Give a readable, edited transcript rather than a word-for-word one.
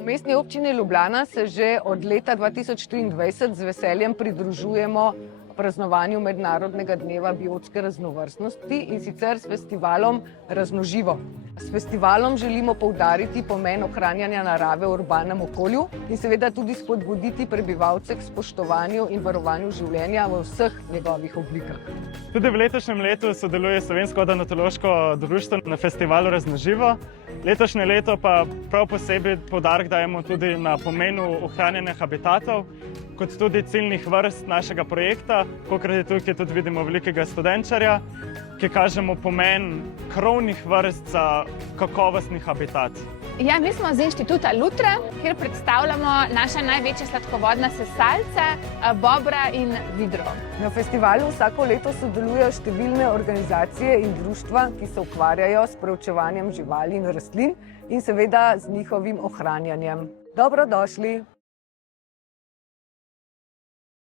V Mestni občini Ljubljana se že od leta 2023 z veseljem pridružujemo praznovanju Mednarodnega dneva biotske raznovrstnosti in sicer s festivalom Raznoživo. S festivalom želimo poudariti pomen ohranjanja narave v urbanem okolju in seveda tudi spodbuditi prebivalce k spoštovanju in varovanju življenja v vseh njegovih oblikah. Tudi v letošnjem letu sodeluje Slovensko odontološko društvo na festivalu Raznoživo. Letošnje leto pa prav posebej poudarek dajemo tudi na pomenu ohranjanja habitatov, kot tudi ciljnih vrst našega projekta, kakor je tukaj tudi vidimo velikega studenčarja, ki kažemo pomen krovnih vrst za kakovostni habitat. Ja, mi smo z inštituta Lutre, kjer predstavljamo naša največja sladkovodna sesalca, bobra in vidro. Na festivalu vsako leto sodelujejo številne organizacije in društva, ki se ukvarjajo s preučevanjem živali in rastlin in seveda z njihovim ohranjanjem. Dobrodošli!